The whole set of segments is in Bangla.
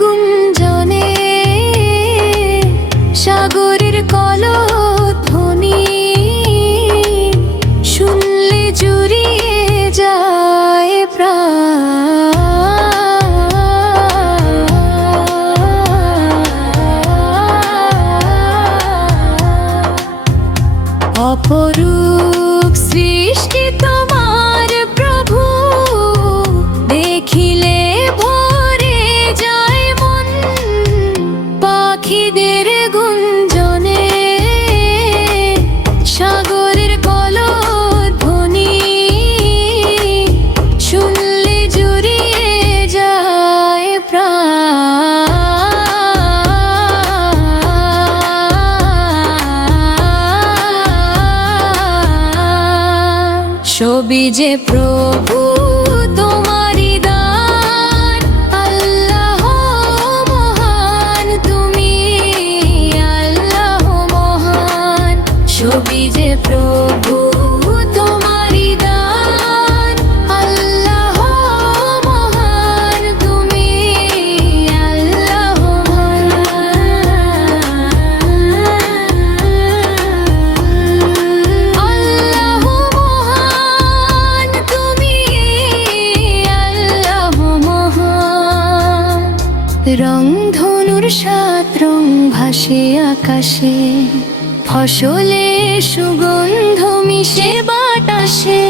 গুঞ্জনে সাগরের কলধ্বনি শুনলে জুড়িয়ে যায় প্রাণ। অপরূপ সৃষ্টি তোমার প্রভু, দেখিলে ভরে যায় মন। পাখিদের গুঞ্জনে সাগরের কলধ্বনি শুনলে জুড়িয়ে যায় প্রাণ। সবই যে প্রভু তোমারি দান, আল্লাহ মহান তুমি, আল্লাহ মহান। সবই যে প্রভু তোমারি দান, আল্লাহ মহান তুমি, আল্লাহ রংধনুর সাত রং ভাসে আকাশে, ফসলে সুগন্ধ মিশে বাতাসে।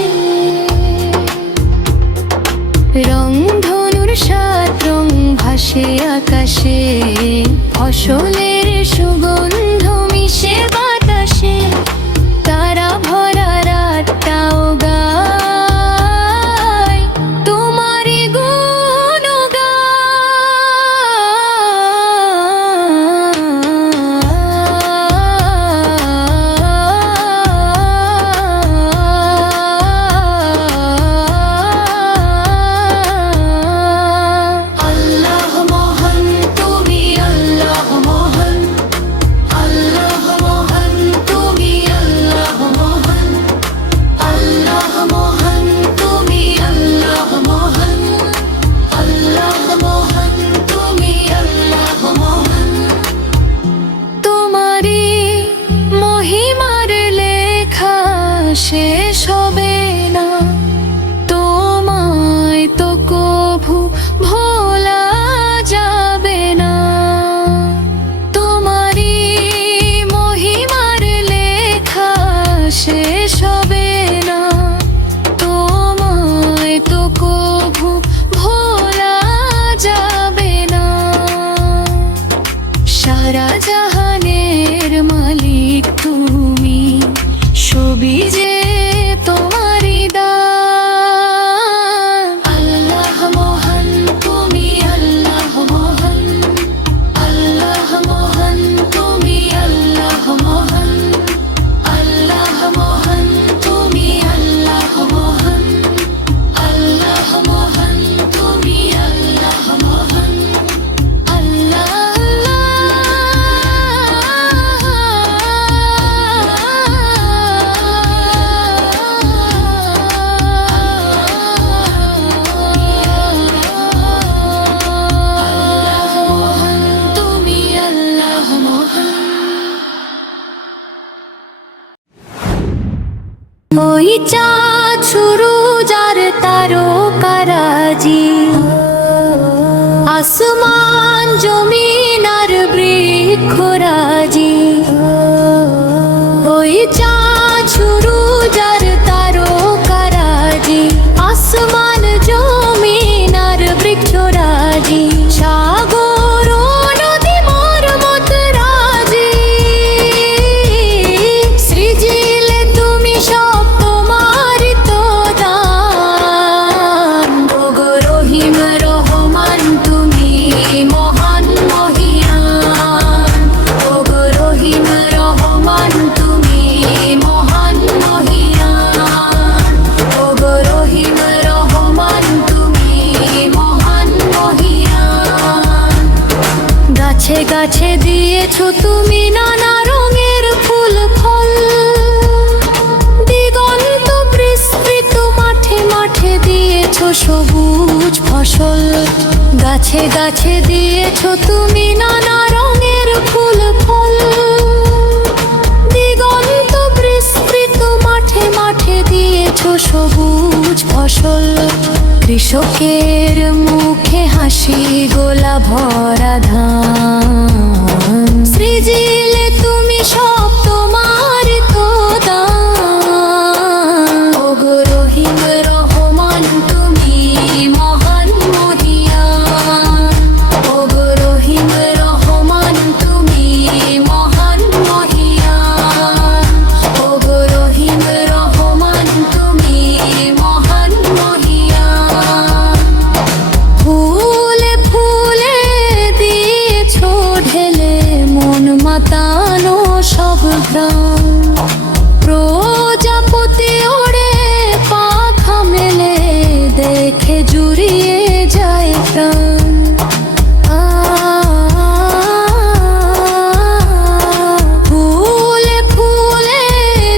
রংধনুর সাত রং ভাসে আকাশে, ফসলের সুগন্ধ মিশে বাতাসে। তারা ভরা রাতটাও গায় তোমারি শেষ হবে না। তোমায় তো কভু ভোলা যাবে না। তোমারি মহিমার লেখা শেষ হবে না। তোমায় তো কভু ভোলা যাবে না। সারা জাহানের মালিক তুমি, সবই যে তোমারি দান। আল্লাহ মহান তুমি, আল্লাহ মহান, আল্লাহ মহান তুমি, আল্লাহ মহান, আল্লাহ মহান তুমি, আল্লাহ মহান, আল্লাহ মহান তুমি, আল্লাহ মহান, আল্লাহ। ওই চাঁদ সুরুজ আর তারকারাজি, আসমান জমিন আর বৃক্ষরাজি। ওই চাঁদ সুরুজ আর তারকারাজি, আসমান জমিন আর বৃক্ষরাজি। সাগর নদী মর্মত রাজি, সৃজিলে তুমি সব তোমারি তো দান। ওগো রহিম রহমান তুমি মহান মহিয়ান। ওগো রহিম রহমান তুমি মহান মহিয়ান। ওগো রহিম রহমান তুমি মহান মহিয়ান। গাছে গাছে দিয়েছো তুমি নানা রঙের ফুল ফল, দিগন্ত বিস্তৃত মাঠে মাঠে দিয়েছো সবুজ ফসল। গাছে গাছে দিয়েছো তুমি নানা রঙের ফুল ফল, দিগন্ত বিস্তৃত মাঠে মাঠে দিয়েছো সবুজ ফসল। কৃষকের মুখে হাসি, গোলা ভরা ধান, সৃজিলে তুমি সব তোমার তো দান। ওগো রহিম রহমান তুমি মহান মহিয়ান, ওগো রহিম রহমান তুমি মহান মহিয়ান, ওগো রহিম রহমান তুমি মহান মহিয়ান। ফুলে ফুলে দিয়েছো ঢেলে মন মাতানো সব গ্রাম, প্রজাপতি ওড়ে পাখা মেলে দেখে জুড়িয়ে যায় প্রাণ। ফুলে ফুলে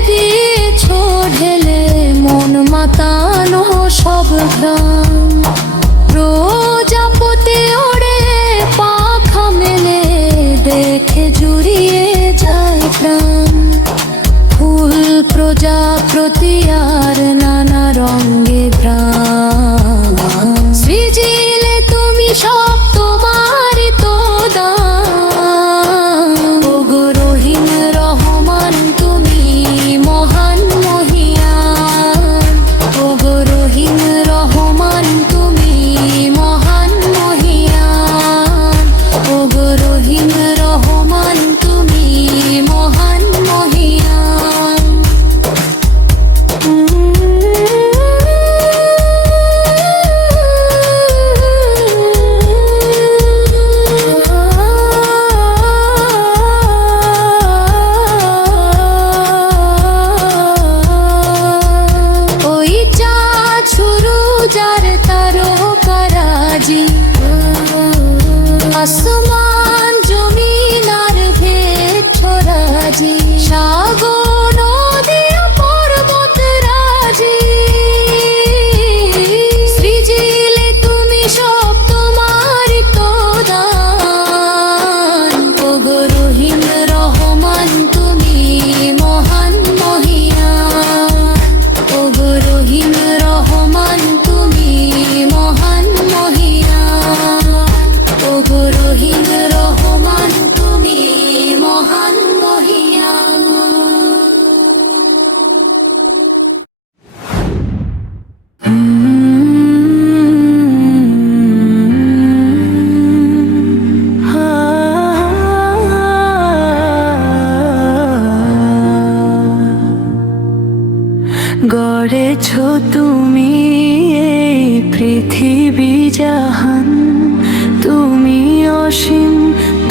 দিয়েছো ঢেলে মন মাতানো সব গ্রাম, প্রজাপতি ওড়ে পাখা মেলে দেখে জুড়িয়ে যায় প্রাণ। ফুল প্রজাপতি আর নানা রঙে গ্রাম, সৃজিলে তুমি সব তোমারই তো দান। ওগো রহিম রহমান তুমি মহান মহিয়ান, ওগো রহিম রহমান তুমি মহান মহিয়ান, ওগো রহিম রহমান তুমি মহান মহিয়ান। ওই চাঁদ শুরু যার তারকারাজি, আসমান জমিন আর ভেদ ছড়াজি, সাগর নদী পর্বত রাজি, সৃজিলে তুমি সব তোমারই তো দান। ওগো রহিম রহমান তুমি মহান মহিয়ান, ওগো রহিম রহমান তুমি মহান মহিয়ান, ওগো রহিম রহমান তুমি মহান মহিয়ান। গড়েছো তুমি এই পৃথিবী জাহান, তুমি অসীম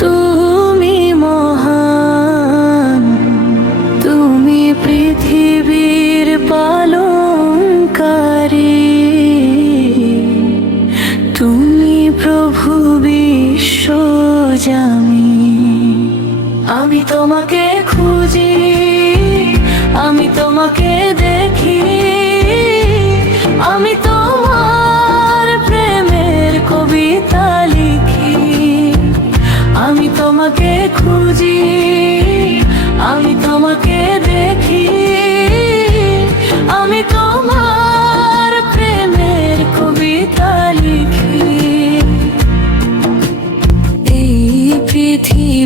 তুমি মহান, তুমি পৃথিবীর পালনকারী, তুমি প্রভু বিশ্বজামি। আমি তোমাকে খুঁজি, আমি তোমাকে দেখি, আমি তোমার প্রেমের কবিতা লিখি। আমি তোমাকে খুঁজি, আমি তোমাকে দেখি, আমি তোমার প্রেমের কবিতা লিখি। এই পৃথিবীর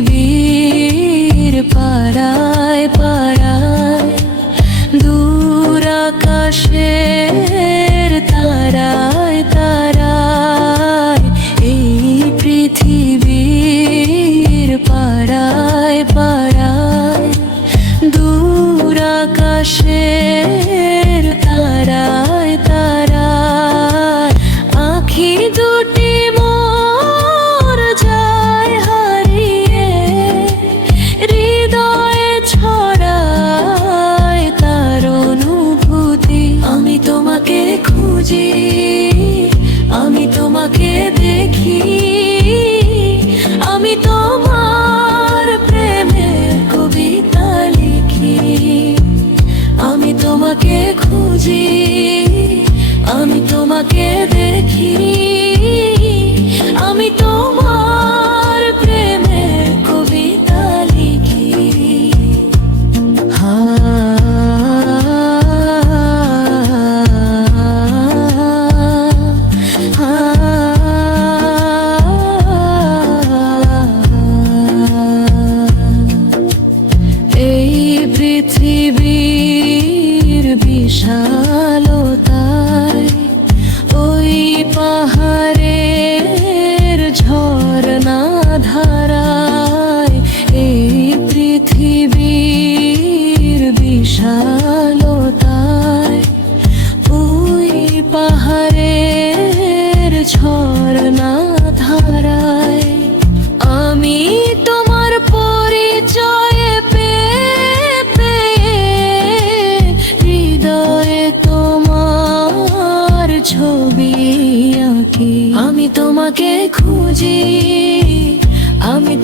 পাড়ায় পাড়ায়, দূর আকাশের তারায় তারায়, এই পৃথিবীর পাড়ায় পাড়ায়, দূর আকাশের তারায় তারায়, আঁখি দুটি মোর যায় হারিয়ে,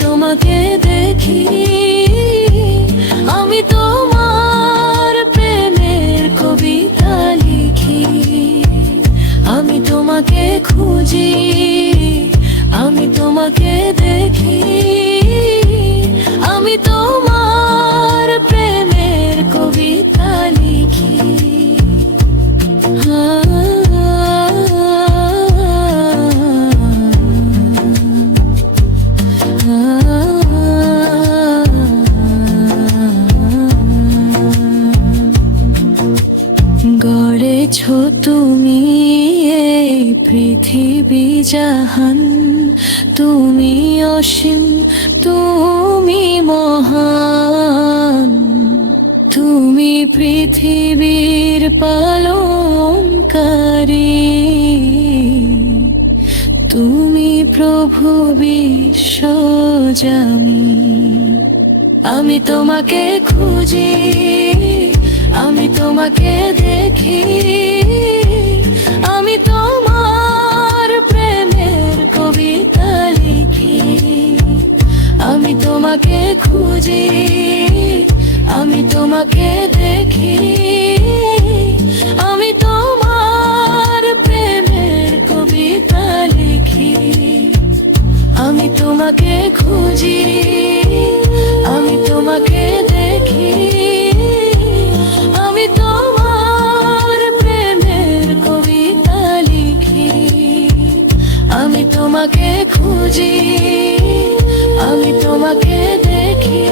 তোমাকে দেখি, আমি তোমার প্রেমের কবিতা লিখি। আমি তোমাকে খুঁজি, আমি তোমাকে দেখি, আমি তোমার প্রেমের কবিতা লিখি। গড়েছ তুমি এই পৃথিবী জাহান, তুমি অসীম, তুমি মহান, তুমি পৃথিবীর পালনকারী, তুমি প্রভু বিশ্বজামি। আমি তোমাকে খুঁজি, আমি তোমাকে দেখি, আমি তোমার প্রেমের কবিতা লিখি। আমি তোমাকে খুঁজি, আমি তোমাকে দেখি, আমি তোমার প্রেমের কবিতা লিখি। আমি তোমাকে খুঁজি, আমি তোমাকে দেখি, আমি তোমার প্রেমের কবিতা লিখি। আমি তোমাকে খুঁজি, আমি তোমাকে দেখি।